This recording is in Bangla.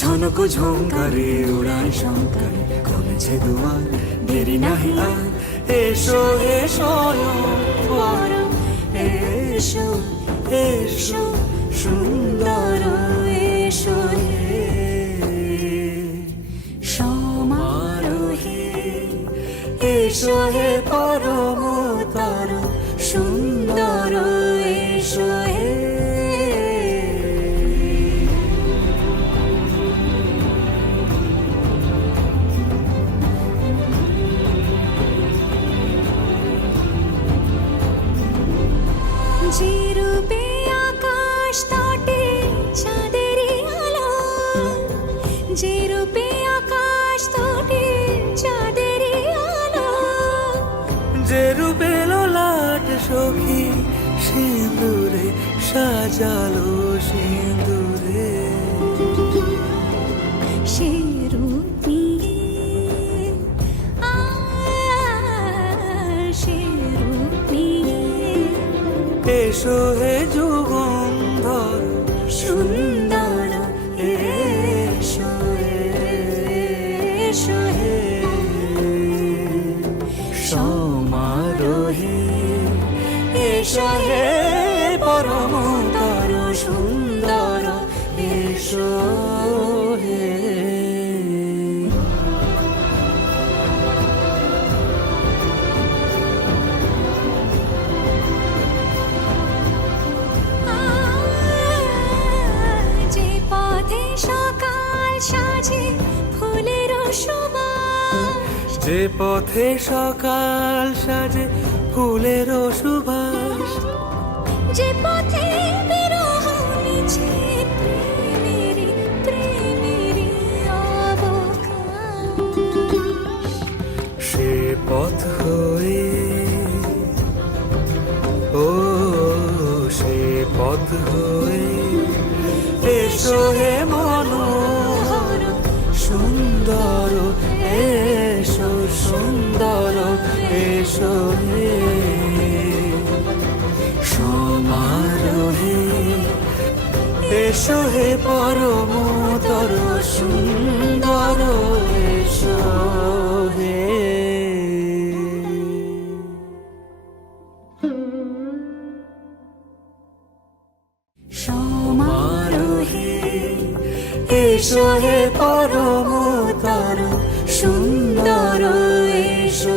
ঝনক ঝঙ্কারে উড়ান শঙ্কার কমেছে দুয়ার, দেরি নাহি আর, এসো এসো পরম, এসো এসো সুন্দর, এসো হে সমারোহে, এসো হে পরমতর সুন্দর, এসো হে। যে রূপে আকাশ তটে চাঁদেরই আলো, যে রূপে আকাশ তটে চাঁদেরই আলো, যে রূপে ললাট সখী সিঁদুরে সাজালো সিঁদুরে, সে রূপ নিয়ে সে রূপ নিয়ে এসো হে যুগন্ধর সুন্দর, এসো এসো হে সমারোহে, এসো হে পরমতর সুন্দর, এসো হে। যে পথে সকাল সাজে ফুলের সুবাস, যে পথে সকাল সাজে ফুলের সুবাস, যে পথে বিরহ নিচে প্রেমেরই প্রেমেরই অবকাশ, সে পথ হয়ে ও সে পথ হয়ে এসো হে মনোহর সুন্দর, এসো সুন্দর, এসো হে সমারোহে, এসো হে পরমতর সুন্দর, এসো হে। সমারোহে, এসো হে পরমতর সুন্দর, এসো